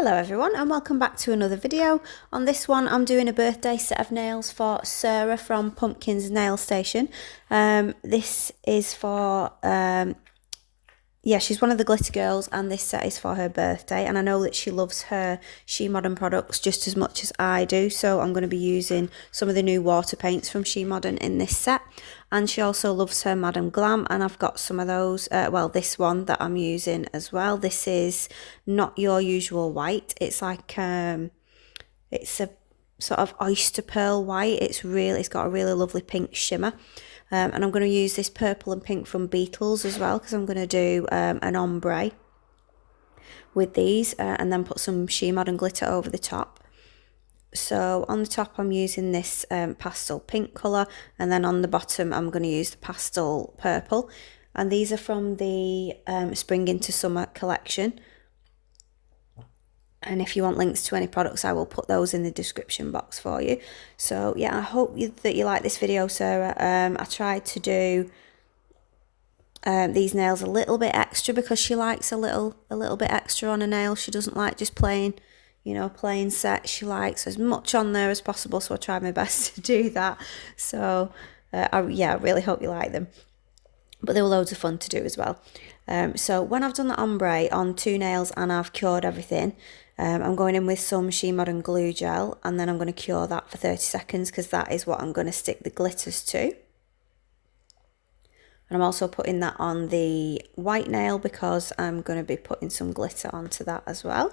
Hello everyone and welcome back to another video. On this one I'm doing a birthday set of nails for Sarah from Pumpkin's Nail Station. This is for, she's one of the glitter girls and this set is for her birthday, and I know that she loves her Shemodern products just as much as I do, so I'm going to be using some of the new water paints from Shemodern in this set. And she also loves her Madam Glam, and I've got some of those, this one that I'm using as well. This is not your usual white. It's like, it's a sort of oyster pearl white. It's got a really lovely pink shimmer. And I'm going to use this purple and pink from Beetles as well, because I'm going to do an ombre with these, and then put some Shemodern glitter over the top. So on the top I'm using this pastel pink colour, and then on the bottom I'm going to use the pastel purple, and these are from the Spring into Summer collection. And if you want links to any products, I will put those in the description box for you. So yeah, I hope that you like this video, Sarah. I tried to do these nails a little bit extra because she likes a little bit extra on a nail. She doesn't like just plain set. She likes as much on there as possible, so I tried my best to do that. So I really hope you like them, but they were loads of fun to do as well. So when I've done the ombre on 2 nails and I've cured everything, I'm going in with some Shemodern glue gel, and then I'm going to cure that for 30 seconds because that is what I'm going to stick the glitters to. And I'm also putting that on the white nail because I'm going to be putting some glitter onto that as well.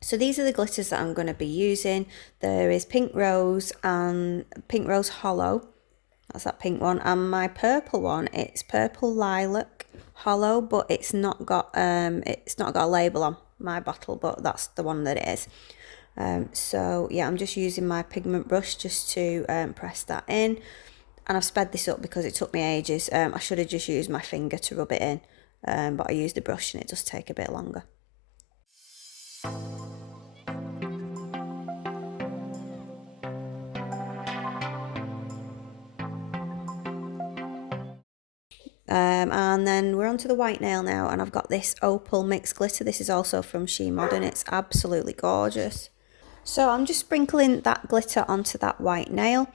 So these are the glitters that I'm going to be using. There is Pink Rose and Pink Rose Hollow. That's that pink one. And my purple one, it's Purple Lilac Hollow, but it's not got a label on my bottle, but that's the one that it is. So yeah, I'm just using my pigment brush just to press that in. And I've sped this up because it took me ages. I should have just used my finger to rub it in, but I used the brush and it does take a bit longer. And then we're on to the white nail now, and I've got this opal mixed glitter. This is also from Shemodern. It's absolutely gorgeous. So I'm just sprinkling that glitter onto that white nail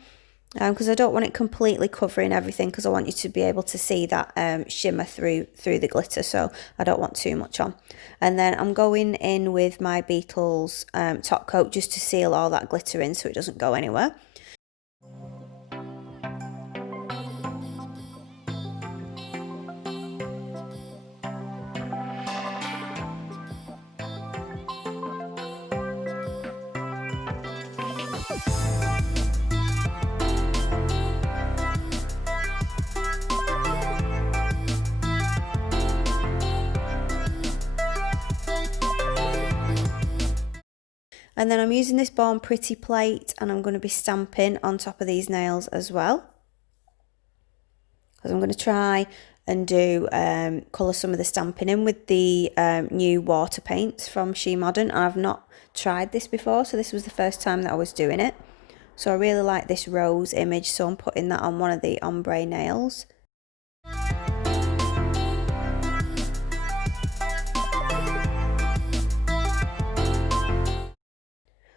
because I don't want it completely covering everything, because I want you to be able to see that shimmer through the glitter, so I don't want too much on. And then I'm going in with my Beetles top coat just to seal all that glitter in so it doesn't go anywhere. And then I'm using this Born Pretty plate, and I'm going to be stamping on top of these nails as well, because I'm going to try and do colour some of the stamping in with the new water paints from Shemodern. I've not tried this before, so this was the first time that I was doing it. So I really like this rose image, so I'm putting that on one of the ombre nails.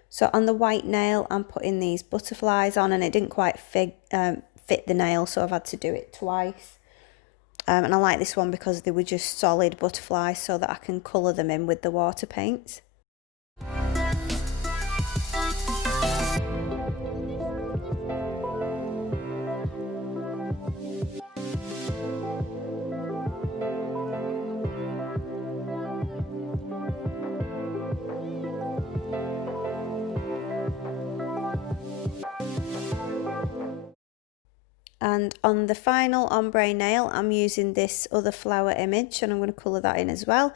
So on the white nail, I'm putting these butterflies on, and it didn't quite fit the nail, so I've had to do it twice. And I like this one because they were just solid butterflies, so that I can colour them in with the water paints. And on the final ombre nail, I'm using this other flower image, and I'm going to colour that in as well.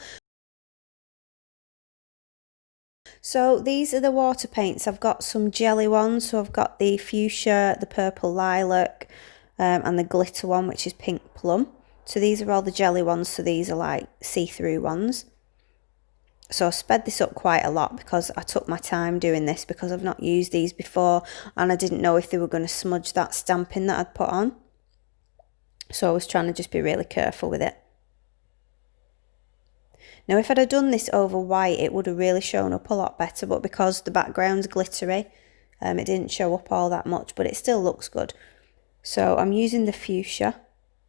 So these are the water paints. I've got some jelly ones, so I've got the fuchsia, the purple lilac, and the glitter one, which is pink plum. So these are all the jelly ones, so these are like see-through ones. So I sped this up quite a lot because I took my time doing this, because I've not used these before and I didn't know if they were going to smudge that stamping that I'd put on. So I was trying to just be really careful with it. Now if I'd have done this over white, it would have really shown up a lot better, but because the background's glittery, it didn't show up all that much, but it still looks good. So I'm using the fuchsia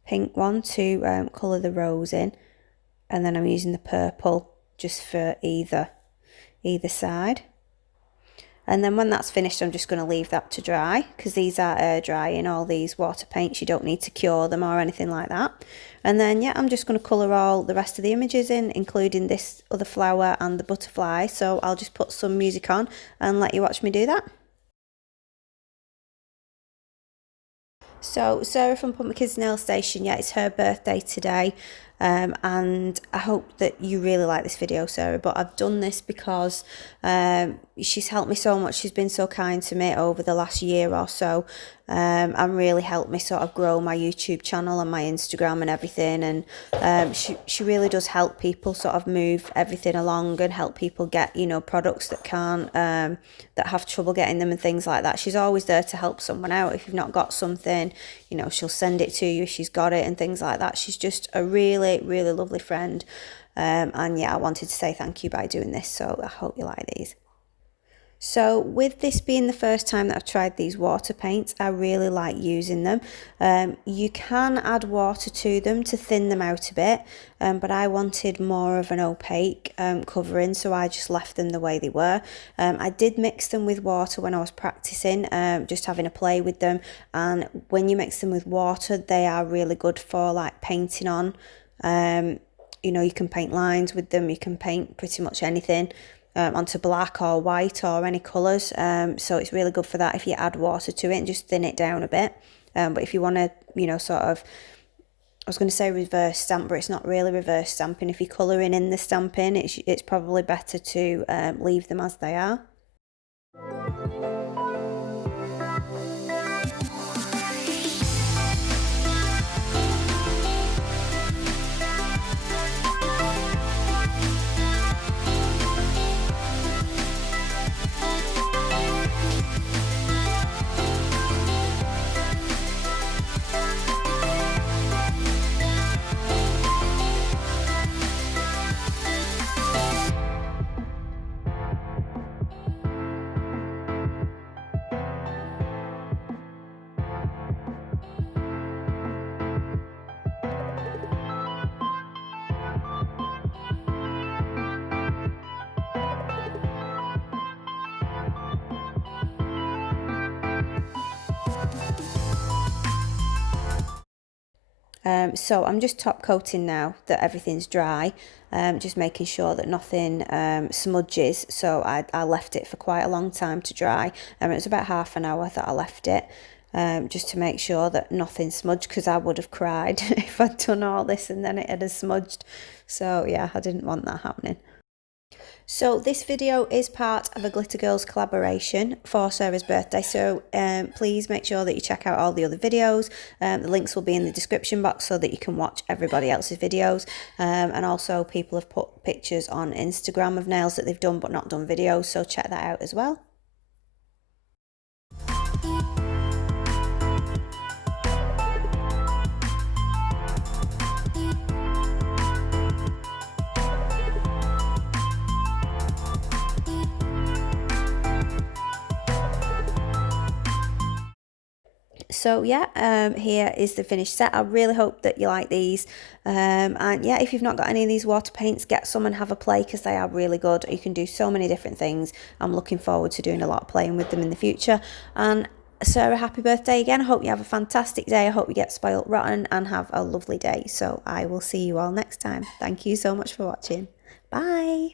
pink one to colour the rose in, and then I'm using the purple just for either side. And then when that's finished, I'm just going to leave that to dry, because these are air drying, all these water paints. You don't need to cure them or anything like that. And then, yeah, I'm just going to colour all the rest of the images in, including this other flower and the butterfly. So I'll just put some music on and let you watch me do that. So Sarah from Put My Kids Nail Station, yeah, it's her birthday today, and I hope that you really like this video, Sarah, but I've done this because she's helped me so much. She's been so kind to me over the last year or so, and really helped me sort of grow my YouTube channel and my Instagram and everything, and she really does help people sort of move everything along and help people get, you know, products that can't, that have trouble getting them and things like that. She's always there to help someone out. If you've not got something, you know, she'll send it to you if she's got it and things like that. She's just a really, really lovely friend. And yeah, I wanted to say thank you by doing this, so I hope you like these. So with this being the first time that I've tried these water paints, I really like using them. You can add water to them to thin them out a bit, but I wanted more of an opaque covering, so I just left them the way they were. I did mix them with water when I was practicing, just having a play with them, and when you mix them with water, they are really good for like painting on. You know, you can paint lines with them, you can paint pretty much anything. Onto black or white or any colours, so it's really good for that if you add water to it and just thin it down a bit. But if you want to, you know, sort of, I was going to say reverse stamp, but it's not really reverse stamping. If you're colouring in the stamping, it's probably better to leave them as they are. So I'm just top coating now that everything's dry, just making sure that nothing smudges. So I left it for quite a long time to dry. It was about half an hour that I left it, just to make sure that nothing smudged, because I would have cried if I'd done all this and then it had smudged. So yeah, I didn't want that happening. So this video is part of a Glitter Girls collaboration for Sarah's birthday, so please make sure that you check out all the other videos. The links will be in the description box so that you can watch everybody else's videos, and also people have put pictures on Instagram of nails that they've done but not done videos, so check that out as well. So yeah, here is the finished set. I really hope that you like these, and yeah, if you've not got any of these water paints, get some and have a play, because they are really good. You can do so many different things. I'm looking forward to doing a lot of playing with them in the future. And Sarah, happy birthday again. I hope you have a fantastic day. I hope you get spoiled rotten and have a lovely day. So I will see you all next time. Thank you so much for watching. Bye.